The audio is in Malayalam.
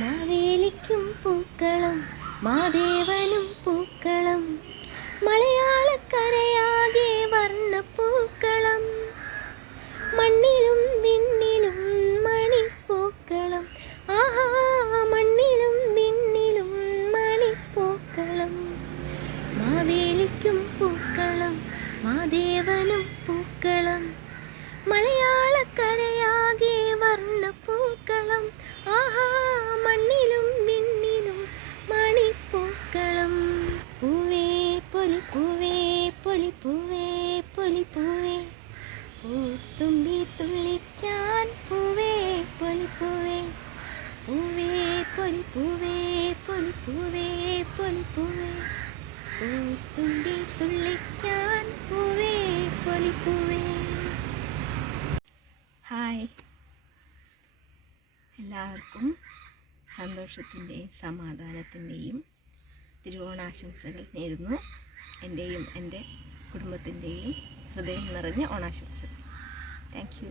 മാവേലിക്കും പൂക്കളം മാദേവനും പൂക്കളം മലയാളക്കരയാകെ വർണ്ണപ്പൂക്കളം മണ്ണിലും വിണ്ണിലും മണിപ്പൂക്കളം ആഹാ മണ്ണിലും വിണ്ണിലും മണിപ്പൂക്കളം മാവേലിക്കും പൂക്കളം മാദേവനും പൂക്കളം മലയാളക്കരയാകെ വർണ്ണപ്പൂക്കളം ആഹാ മണ്ണിലും വിണ്ണിലും മണിപ്പൂക്കളം പൂവേ പൊലിപ്പൂവേ പൊലിപ്പൂവേ പൊലിപ്പൂവേ പൂത്തുമ്പി തുള്ളിക്കാൻ പൂവേ പൊലിപ്പൂവേ പൂവേ പൊലിപ്പൂവേ പൊലിപ്പൂവേ പൊലിപ്പൂവേ പൂത്തുമ്പി തുള്ളിക്കാൻ പൂവേ പൊലിപ്പൂവേ. ഹായ്, എല്ലാവർക്കും സന്തോഷത്തിൻ്റെയും സമാധാനത്തിൻ്റെയും തിരുവോണാശംസകൾ നേരുന്നു. എൻ്റെയും എൻ്റെ കുടുംബത്തിൻ്റെയും ഹൃദയം നിറഞ്ഞ ഓണാശംസകൾ. Thank you.